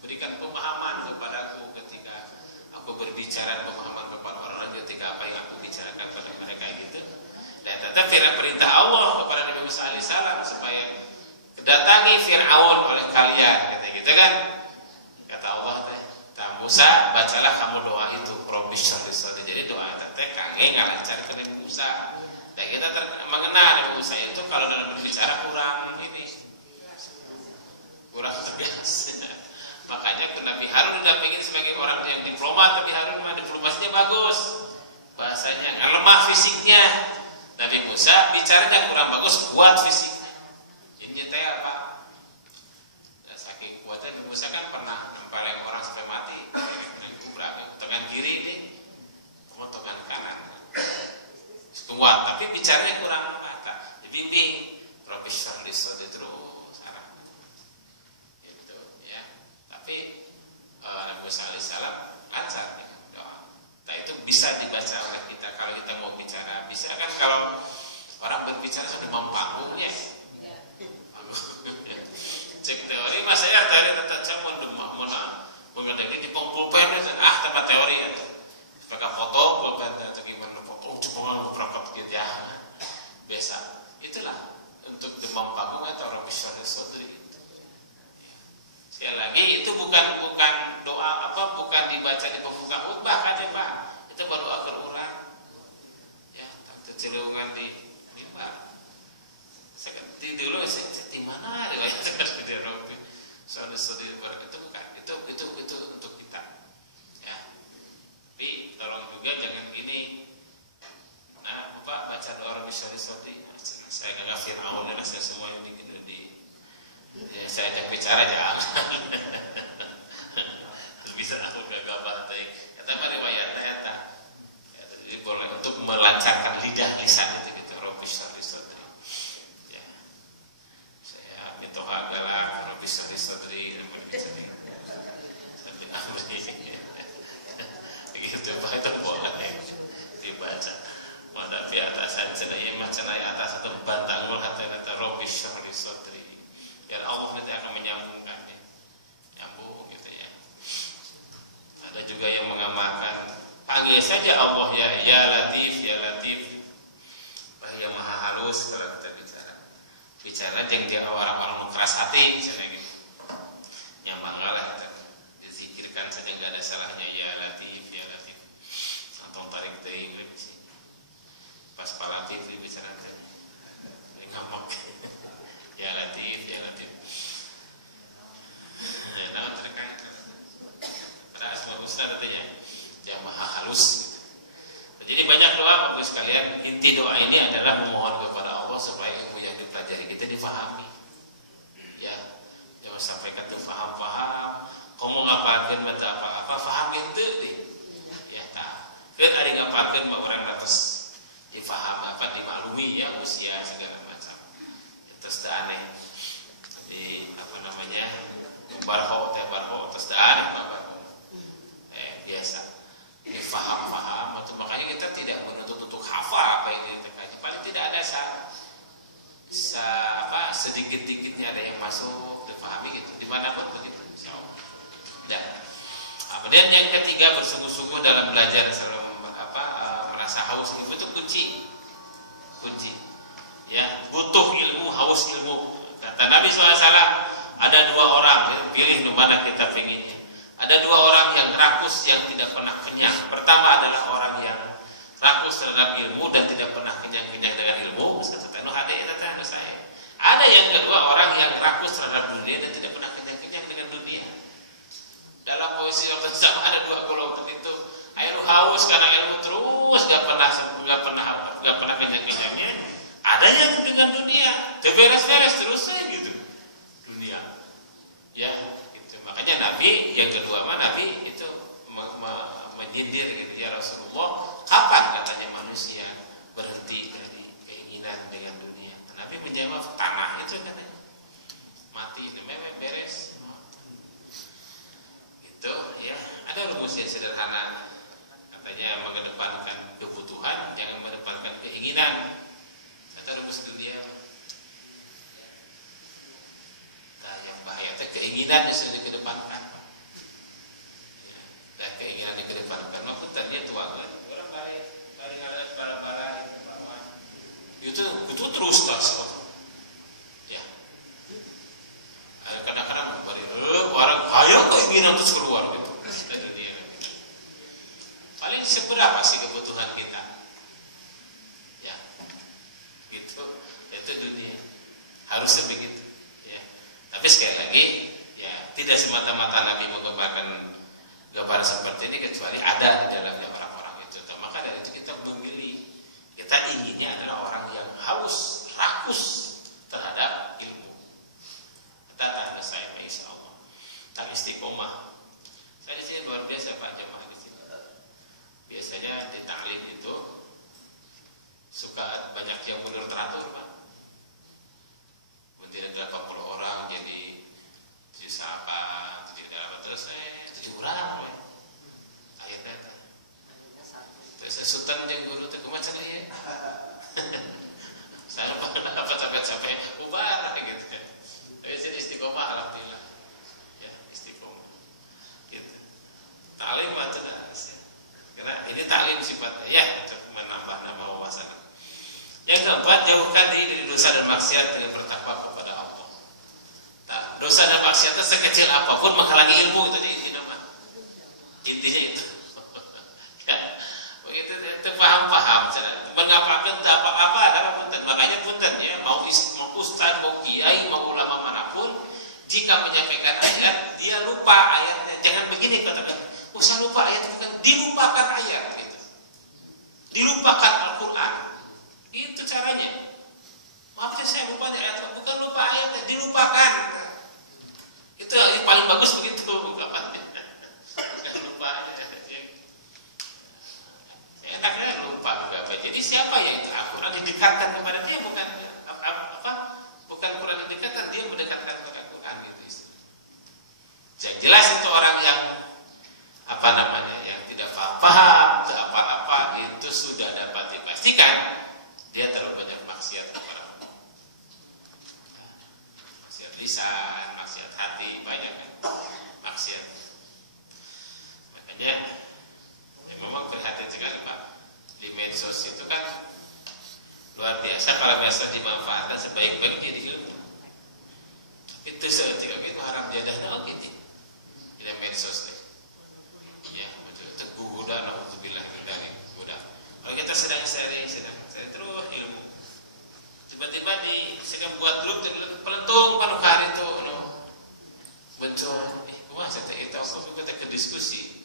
Berikan pemahaman kepadaku ketika aku berbicara, pemahaman kepada orang lain ketika apa yang aku bicarakan kepada mereka gitu. Dan tetap perintah Allah kepada Nabi Musa alaihissalam supaya datangi Fir'aun oleh kalian, gitu kan? Kata Allah teh, Musa bacalah kamu doa itu, Rabbi shrah li sadri. Jadi doa teh kangge ngalancar ke Nabi Musa. Dan kita mengenal Nabi Musa itu kalau dalam berbicara kurang tegas. Makanya Nabi Harun didampingin sebagai orang yang diplomat. Nabi Harun mah diplomasinya bagus, bahasanya lemah fisiknya. Nabi Musa bicaranya kurang bagus, kuat fisiknya. Ini teh apa? Nah, saking kuatnya Nabi Musa kan pernah nempelin orang sampai mati. Tangan kiri ini, tangan kanan. Kuat, tapi bicaranya kurang mantap. Dibimbing, Rabbi shrah li sadri terus arah. Gitu ya. Tapi Nabi Musa alaihissalam lancar doa. Nah itu bisa dibaca oleh kita kalau kita mau bicara. Bisa kan kalau orang berbicara sudah panggung ya. Cek teori mas saya tadi tetap cuma mengenai di pulpen tempat teori ya. Pakai foto pulpen atau gimana foto cepat berangkat gitu ya. Biasa. Itulah untuk demam panggung atau Rabbi shrah li sadri. Sekali lagi itu bukan doa bukan dibaca di pembuka khutbah kan ya Pak. Itu baru agar urang. Ya, tak celungan di mimbar. Seperti dulu di mana riwayat di Rabbi shrah li sadri itu bukan. Itu untuk kita. Ya. Tapi tolong juga jangan gini. Nah, Bapak baca doa Rabbi shrah li sadri. Saya enggak Fir'aun dan saya semua ini ya, saya ajak bicara jangan. Bisa aku gagah tadi. Kata riwayat eta. Ya, jadi boleh untuk melancarkan lidah lisan itu gitu. Rabbi shrah li sadri. Ya. Saya minta galak Rabbi shrah li sadri sambil amri. Begitu Pak itu boleh dibaca. Madapi atasan cenai macanai atas itu bantangul hata Rabbi shrah li sadri. Biar Allah nanti akan menyambungkannya, nyambung gitu ya. Ada juga yang mengamalkan panggil saja Allah ya Latif, yang maha halus kalau kita bicara jangan dia orang-orang keras hati misalnya gitu. Yang mangalah kita dizikirkan saja nggak ada salahnya ya Latif. Antong tarik deui sih. Pas palatif bicara ini ngamak. Ya Latif. Nah, terkait pada asma husna katanya, yang maha halus. Gitu. Jadi banyak doa Bapak sekalian. Inti doa ini adalah memohon kepada Allah supaya ilmu yang dipelajari kita difahami. Ya, jangan sampai kata faham. Kamu ngapain baca apa-apa, faham itu deh. Ya tak. Kan ada ngapain bahwa orang atas difaham dimaklumi ya usia segala macam. Terus aneh di barho terus aneh biasa faham atau makanya kita tidak menuntut untuk hafal apa yang kita kaji, paling tidak ada sedikit-dikitnya ada yang masuk dipahami gitu dimanapun begitu insyaallah. Dan kemudian yang ketiga bersungguh-sungguh dalam belajar merasa haus ilmu itu kunci ya, butuh ilmu, haus ilmu. Kata Nabi SAW, ada dua orang, pilih di mana kita pengennya. Ada dua orang yang rakus yang tidak pernah kenyang. Pertama adalah orang yang rakus terhadap ilmu dan tidak pernah kenyang-kenyang dengan ilmu. Ada yang kedua orang yang rakus terhadap dunia dan tidak pernah kenyang-kenyang dengan dunia. Dalam posisi waktu sama ada dua golongan itu. Ayo haus karena ilmu terus, gak pernah kenyang-kenyangnya. Ada yang dengan dunia, beres-beres terus saja gitu dunia, ya. Gitu. Makanya Nabi yang kedua Nabi itu menyindir gitu, ya Rasulullah, kapan katanya manusia berhenti dari keinginan dengan dunia? Nabi menjawab, tanah itu katanya mati, memang beres. Itu ya, ada rumus yang sederhana, katanya mengedepankan kebutuhan, jangan mengedepankan keinginan. Kata rumus dunia. Nah, yang bahaya itu keinginan yang sudah dikedepankan. Ya, dan keinginan dikedepankan, maksudnya dia tua kan. Orang bari ngalat bala-bala itu terus tas. Ya. Kadang-kadang bari orang kaya keinginan terus keluar gitu. Dunia. Paling seberapa sih kebutuhan kita? Ya. Itu dunia. Harus begitu. Ya. Tapi sekali lagi, ya tidak semata-mata Nabi menggambarkan gambar seperti ini, kecuali ada di dalamnya orang-orang itu. Maka dari itu kita memilih. Kita inginnya adalah orang yang haus, rakus terhadap ilmu. Datang ke saya, insya Allah. Tak istiqomah. Saya di sini luar biasa Pak jemaah di sini. Biasanya di taklim itu suka banyak yang mundur teratur Pak. Mungkin ada 80 orang jadi siapa, jadi apa terus saya jadi orang, ayatnya. Terus saya sultan yang guru itu kemana ya? Saya apa capek-capek ubar gitu. Tapi jadi istiqomah alhamdulillah. Ya istiqomah. Gitu. Taklim macam karena ini taklim sifatnya ya untuk menambah nama wawasan. Yang keempat, jauhkan diri dari dosa dan maksiat dengan bertakwa kepada Allah. Nah, dosa dan maksiat sekecil apapun menghalangi ilmu, itu inti nama. Intinya itu. Ya, begitu itu paham. Mengapakan tak apa-apa adalah punten. Makanya punten ya, mau ustaz, mau kiai, mau ulama manapun, jika menyampaikan ayat, dia lupa ayatnya. Jangan begini katakan, usah lupa ayat, bukan dilupakan ayat gitu. Dilupakan Al-Qur'an. Itu caranya. Maaf saya lupa ayat, bukan lupa ayatnya, dilupakan. Itu yang paling bagus begitu ungkapannya. Bukan lupa ayatnya. Enaknya lupa juga. Jadi siapa ya itu Al-Quran didekatkan kepada dia, bukan bukan Quran didekatkan, dia mendekatkan kepada Al-Quran gitu. Yang jelas itu orang yang yang tidak paham apa-apa, itu sudah dapat dipastikan dia terlalu banyak maksiat kepada Allah. Maksiat lisan, maksiat hati, banyak kan? Maksiat. Makanya memang perhatian sekali Pak, di medsos itu kan luar biasa, kalau biasa dimanfaatkan sebaik-baik jadi ilmu. Itu seketika itu haram jadahnya gitu. Di medsos nih. Ya, betul. Teguda, naudzubillah dari budak. Kalau kita sedang seri terus ilmu. Tiba-tiba saya buat grup pelentung panuh hari itu bencong. Wah, saya tak tahu kita ke diskusi.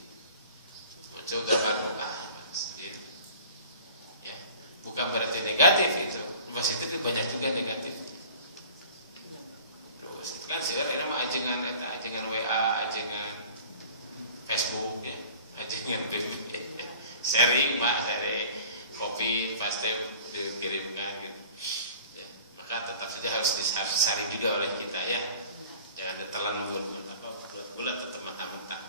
Bencong gambar sedih. Ya, bukan berarti negatif itu. Positif banyak juga negatif. Terus itu kan sih ada ajengan WA, ajengan Facebook ya, ajengan sharing Pak, sharing kopi pasti dikirimkan gitu. Ya, maka tetap saja harus disaring juga oleh kita ya. Jangan ditelan bulat atau mentah-mentah.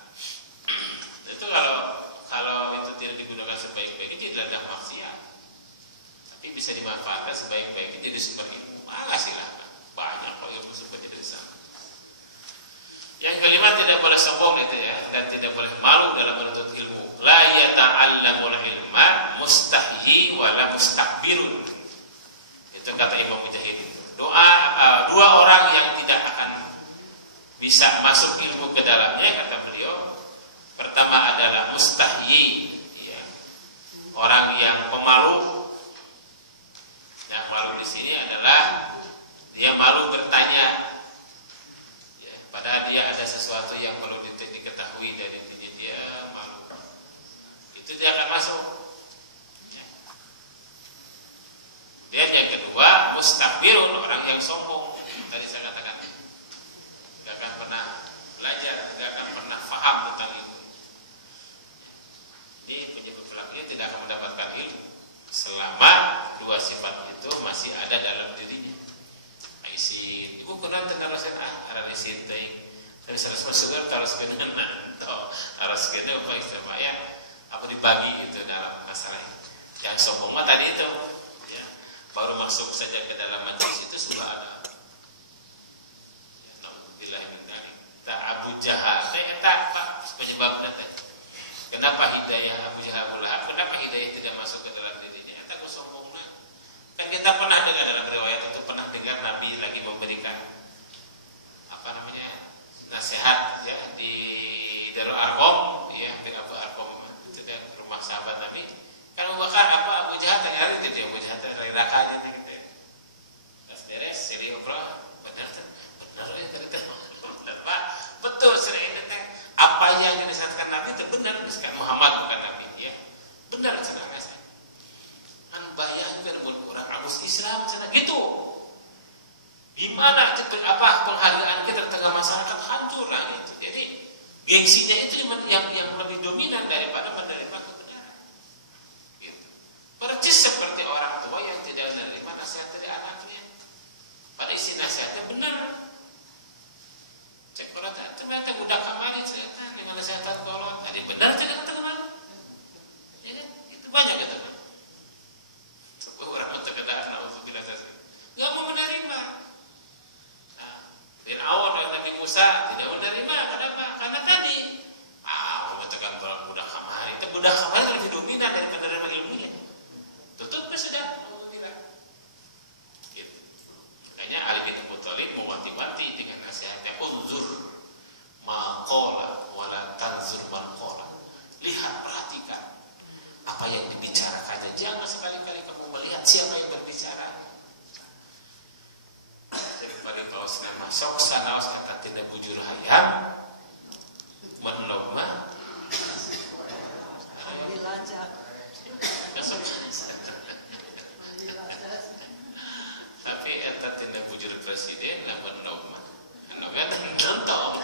Itu kalau itu tidak digunakan sebaik-baiknya tidak ada maksiat. Tapi bisa dimanfaatkan sebaik-baiknya jadi sumber ilmu. Silahkan. Banyak kok ilmu seperti dari sana. Yang kelima, tidak boleh sombong itu ya, dan tidak boleh malu dalam menuntut ilmu. La yata'allamul ilma mustahyi wala mustakbirun. Itu kata Imam Mujahid. Dua orang yang tidak akan bisa masuk ilmu ke dalamnya, kata beliau. Pertama adalah mustahyi, ya. Orang yang pemalu. Yang malu di sini adalah dia malu bertanya. Padahal dia ada sesuatu yang perlu diketahui dari diri dia, malu. Itu dia akan masuk. Kemudian yang kedua, mustakbirun, orang yang sombong. Tadi saya katakan, tidak akan pernah belajar, paham tentang ilmu. Jadi penyebab pelakunya tidak akan mendapatkan ilmu selama dua sifat itu masih ada dalam dirinya. Isin, ibu kurang tenarasan arah isin teh. Tapi salah sesuatu harus kena harus kena apa istilah ya apa dibagi itu dalam masalah ini. Yang sombong mah tadi itu, ya, baru masuk saja ke dalam majelis itu sudah ada. Ya, alhamdulillah min dzalik. Tak Abu Jahal teh eta penyebabnya teh. Kenapa hidayah Abu Jahal Lahab? Kenapa hidayah tidak masuk ke dalam dirinya? Eta ku sombongna. Kan kita pernah dengar dalam riwayat itu pernah dengar Nabi lagi memberikan apa namanya? Nasihat ya di Darul Arqam ya dengan Abu Arqam itu kan rumah sahabat Nabi kan Abu Bakar apa Abu Jahal tengah itu dia Abu Jahal dari rakanya gitu pas beres seri obrol benar ya ternyata benar Pak betul seri ini teh apa yang dinasihatkan Nabi itu benar bukan Muhammad bukan Nabi ya benar cenah saya kan bayangkeun mun urang agus Islam cenah gitu. Di mana itu apa penghargaan kita tengah masyarakat hancur lah itu. Jadi gengsinya itu yang lebih dominan daripada menerima kebenaran. Gitu. Persis seperti orang tua yang tidak menerima nasihat dari anaknya. Pada isi nasihatnya benar. Cek orang ternyata budak kamari cerita dengan nasihat kolot. Tadi benar tidak kata kemana? Ya kan? Itu banyak kata kan. Sebuah orang mentekedah naudzubillah nggak mau menerima. Fir'aun dan Nabi Musa tidak menerima. Kenapa? Karena tadi mengatakan budak kamari. Itu budak kamari lebih dominan dari penerima ilmunya. Tutup ke sudah. Gitu. Makanya Ali bin Abi Thalib mewanti-wanti dengan nasihatnya unzur maqala wala tanzur man qala. Lihat, perhatikan apa yang dibicarakannya. Jangan sekali-kali kamu melihat siapa yang berbicara. Jadi pada kaos nama sok sanaos kata tina bujur hayam menlog mah dilacak tapi eta tina bujur presiden lamun menlog mah menlognya nonton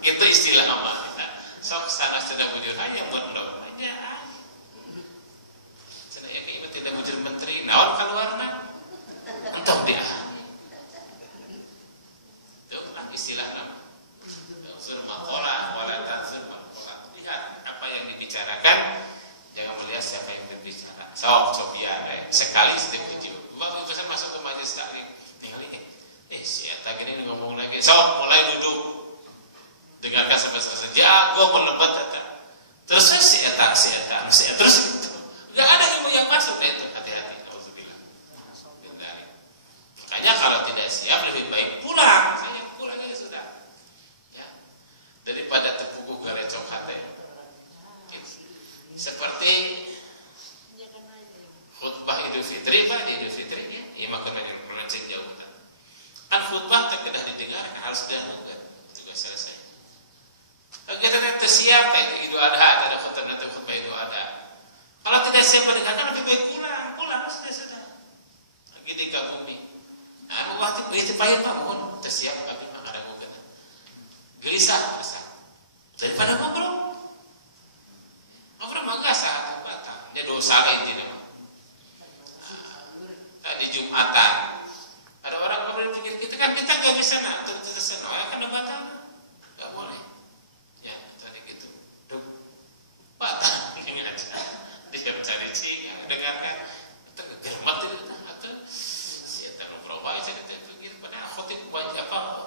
itu istilah apa kita sok sanaos tina bujur hayam menlog aja cenah ieu tina bujur menteri naon kaluarna entah dia itu lah istilah nama unsur maqalah wala tanzur maqalah. Lihat apa yang dibicarakan, jangan melihat siapa yang berbicara. Cobian sekali sedikit uji bang pesan masuk ke majelis taklim tinggal ini si eta gini ngomong lagi mulai duduk dengarkan sampai jago melebat eta terus si eta terus nggak ada ilmu yang masuk itu. Hati-hati. Makanya kalau tidak siap lebih baik pulang. Saya pulang aja sudah. Ya. Daripada terpukul galecok hati. Seperti khutbah Idul Fitri, Pak, di Idul Fitri ya. Iya makanya melenceng jauh kan khutbah terkedah didengar harus didengar. Juga selesai. Kita nanti siap kayak Idul Adha ada khutbah Idul Adha. Kalau tidak siap mendengarkan lebih baik pulang sudah. Lagi di bumi. Nah, waktu itu payah Pak, mohon tersiap bagi ada mungkin. Gelisah. Daripada ngobrol mah enggak saat batang. Dia dosa intinya. Tadi Jumatan. Ada orang ngobrol di pinggir kita kan kita enggak bisa tersenok kan batang. Enggak boleh. Ya, tadi gitu. Batang ini aja. Dia mencari yang dengarkan. Itu germat itu atau berubah saya kata pada khotib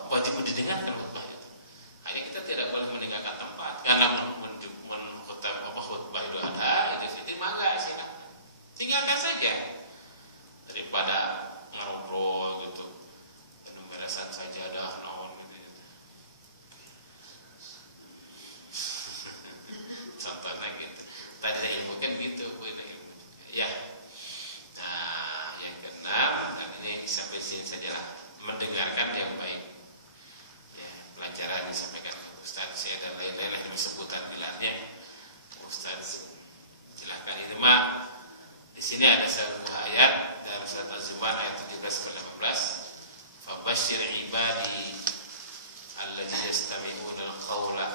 wajib didengarkan khutbah itu. Hanya kita tidak boleh meninggalkan tempat karena khutbah Idul Adha Idul Fitri mangga isinya tinggalkan saja daripada ngobrol gitu beresan sajadah naon gitu. Contohnya gitu. Tadi saya ilmu kan gitu ya. Nah, yang keenam sampai sini sajalah mendengarkan yang baik ya, pelajaran disampaikan Ustaz saya dan lain-lain yang disebutan bilangnya Ustaz silahkan itu mah di sini ada sebuah ayat dalam surat Az-Zumar ayat 17-18 fabasyir ibadi alladzina yastami'una al-qawla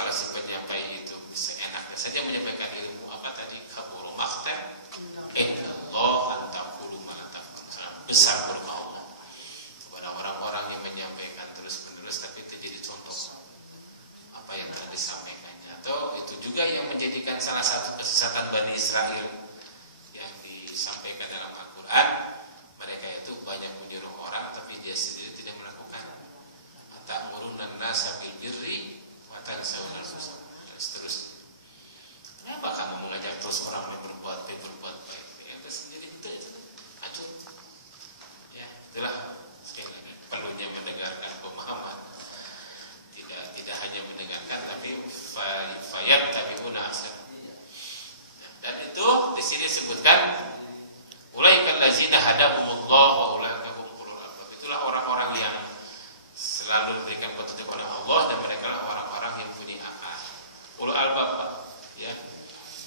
kalau si penyampai itu bisa enaknya saja menyampaikan ilmu apa tadi, kaburu maqtan indallah an taqulu ma la taf'alun. Besar huruf Allah kepada orang-orang yang menyampaikan terus-menerus tapi itu jadi contoh apa yang telah disampaikannya. Atau itu juga yang menjadikan salah satu kesesatan Bani Israel yang disampaikan dalam Al-Quran, mereka itu banyak menyuruh orang tapi dia sendiri tidak melakukan. Ta'muruna an-nasa bil birri wa tansawna anfusakum, dan seterusnya. Kenapa kamu mengajak terus orang yang berbuat baik, yang sendiri itu acuh. Ya, itulah sekali lagi perlunya mendengarkan pemahaman. Tidak hanya mendengarkan tapi fayattabi'una ahsan. Dan itu di sini disebutkan ulaikal ladzina hadahumullah wa ulaika hum ulul albab. Itulah orang-orang yang selalu diberikan petunjuk oleh Allah dan mereka lah orang-orang yang punya akal. Ulul albab, ya.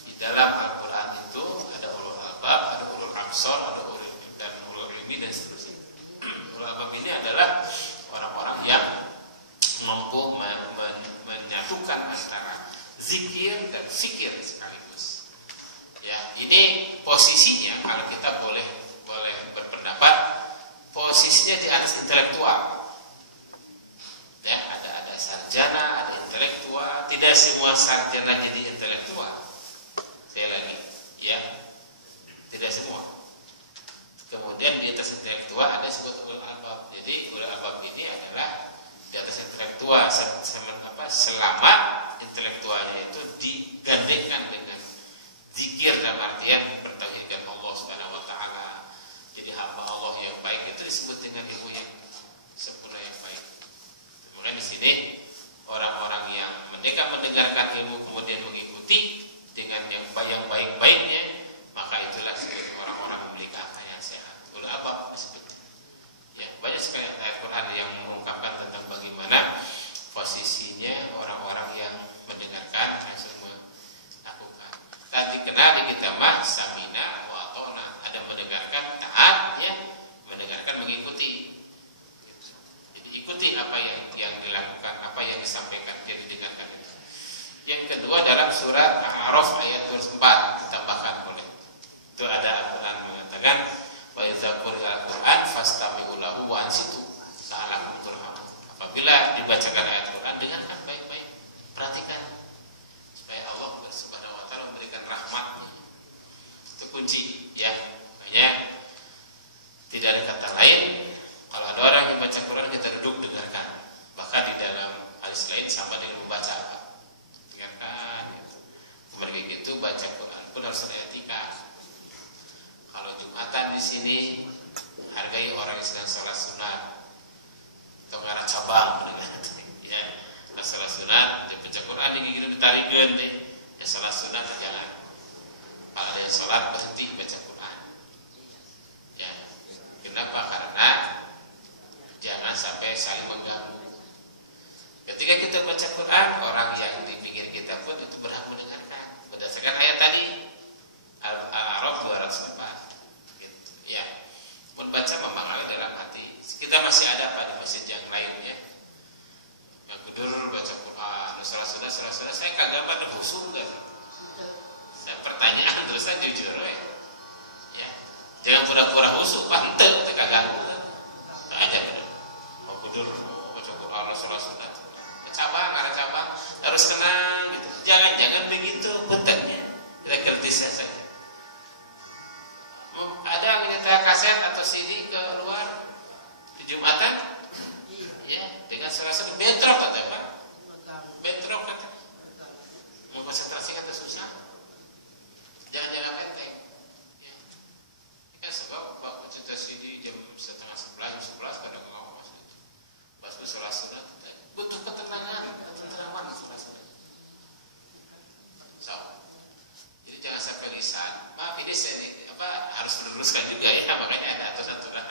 Di dalam Al-Quran itu ada ulul albab, ada ulul absar, ada ulul dan ulul ilmi dan seterusnya. Ulul albab ini adalah orang-orang yang mampu menyatukan antara zikir dan fikir sekaligus. Ya, ini posisinya kalau kita boleh berpendapat, posisinya di atas intelektual. Ya, ada sarjana, ada intelektual. Tidak semua sarjana jadi intelektual. Saya lagi, ya, tidak semua. Kemudian di atas intelektual ada sebut ulul albab. Jadi ulul albab ini adalah di atas intelektual selama intelektualnya itu digandengkan dengan zikir dalam artian bertauhidkan Allah Subhanahu wa taala. Jadi hamba Allah yang baik itu disebut dengan ilmu yang sempurna yang baik. Kemudian di sini orang-orang yang mereka mendengarkan ilmu kemudian mengikuti dengan yang baik-baiknya, maka itulah disebut orang-orang memiliki akal yang sehat. Ulul albab disebut. Ya, banyak sekali ayat Quran yang mengungkapkan tentang bagaimana posisinya orang-orang yang mendengarkan langsung melakukan. Tadi kenal di kita mah samina wa atona, ada mendengarkan taat, ya, mendengarkan mengikuti. Jadi ikuti apa yang dilakukan, apa yang disampaikan, jadi dengarkan. Yang kedua dalam surat Al-A'raf ayat 24 ditambahkan boleh. Itu ada Al-Quran mengatakan wa idza quri'al Qur'an fastami'u lahu wa ansitu la'allakum turhamun. Apabila dibacakan ayat Quran, dengarkan baik-baik, perhatikan supaya Allah Subhanahu wa taala memberikan rahmat. Itu kunci, ya. Makanya tidak ada kata lain kalau ada orang yang baca Quran kita duduk dengarkan. Bahkan di dalam hadis lain sama dengan membaca apa? Dengarkan. Kemudian gitu baca Quran pun harus ada etika. Kalau Jumatan di sini hargai orang yang sedang sholat sunat atau ngarah cabang, ya, sholat sunat, dia baca Quran, dia ditarikeun deh, ya sholat sunat jangan. Kalau ada yang sholat berhenti baca Quran. Ya, kenapa? Karena jangan sampai saling mengganggu. Ketika kita baca Quran, orang yang di pinggir kita pun itu berhak mendengarkan. Berdasarkan ayat tadi Al-A'raf 204. Ya, membaca memahami dalam hati. Kita masih ada apa di masjid yang lainnya? Kudur baca Quran, salah saya kagak pada khusyuk kan? Saya pertanyaan terus aja jujur ya. Jangan pura-pura khusyuk, pantel kita ganggu kan? Tak aja benar. Mau kudur baca Quran, salah cabang, arah cabang, harus tenang gitu. Jangan begitu bentaknya. Kita kritisnya saja. Ada yang menyetel kaset atau CD ke luar di Jumatan, ya, dengan suara bentrok kata apa? Bentrok kata. Mau konsentrasi kata susah. Jangan enteng. Ya. Ini kan sebab waktu cerita CD jam 10:30, jam 11 pada ngomong maksud. Pas suara sudah butuh ketenangan, ketenteraman suara. So, jadi jangan sampai lisan. Maaf ini saya harus meluruskan juga ya, makanya ada aturan.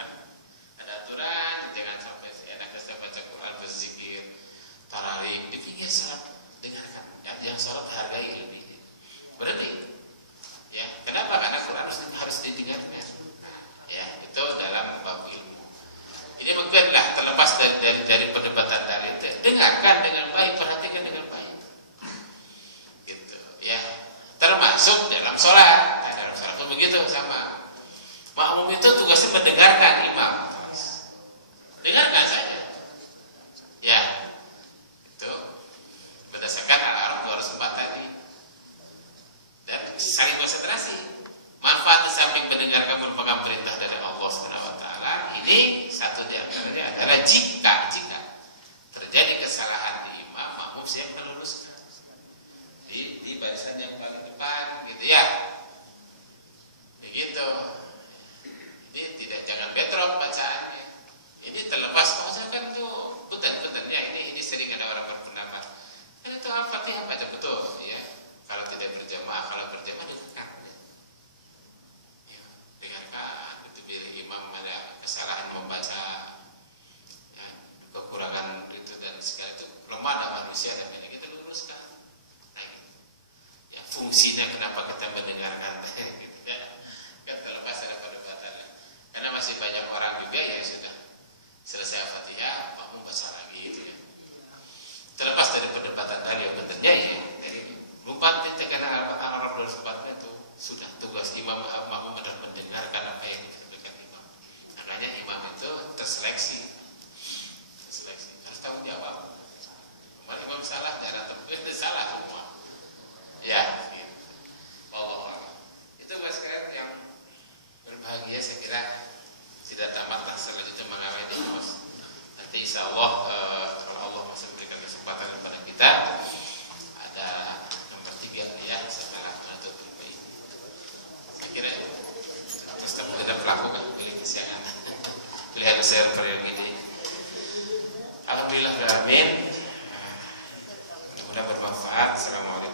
Ada aturan, jangan sampai seenaknya saya baca Quran, berzikir, tarawih di pinggir salat, dengarkan. Yang salat hargai lebih. Berarti, ya, kenapa? Karena Quran harus didengarkan. Ya, itu dalam bab ilmu. Ini mungkinlah terlepas dari perdebatan tadi itu. Dengarkan dengan baik, perhatikan dengan baik. sholat. Nah, dalam sholat itu begitu sama. Makmum itu tugasnya mendengarkan imam. Dengarkan saja. Ya, itu berdasarkan Al-A'raf 204 tadi. Dan saling konsentrasi. Manfaat di samping mendengarkan merupakan perintah dari Allah SWT. Ini satu di antaranya adalah jika terjadi kesalahan di imam, makmum siap meluruskan di barisan yang paling depan, gitu ya. Begitu. Jadi jangan bentrok bacaannya. Ini terlepas kan itu punten ya, ini sering ada orang berpendapat. Kan itu Al-Fatihah baca betul, ya. Kalau tidak berjamaah, kalau berjamaah dengarkan. Ya, dengarkan. Itu bila imam ada kesalahan membaca, ya, kekurangan itu dan segala itu lemah ada manusia dan ini kita luruskan. Nah, ya, fungsinya kenapa kita mendengarkan, gitu, ya. Kan terlepas dari perdebatan. Karena masih banyak orang juga yang sudah selesai Al-Fatihah, makmum baca lagi, gitu ya. Terlepas dari perdebatan tadi yang pentingnya ya, dari lupa ditekan Al-A'raf 204 itu sudah tugas imam makmum adalah mendengarkan apa yang disampaikan imam. Makanya imam itu terseleksi harus tanggung jawab. Kemarin imam salah, jangan terpilih salah semua. Ya, gitu. Itu mas sekalian yang berbahagia, saya kira tidak tamat selanjutnya mengawali di pos. Nanti insya Allah kalau Allah masih memberikan kesempatan kepada kita, ada nomor 3 ya setelah menutup ilmu. Saya kira terus kamu tidak melakukan pilih kesiangan pilihan server yang ini. Alhamdulillah, amin. Mudah-mudahan bermanfaat. Assalamualaikum.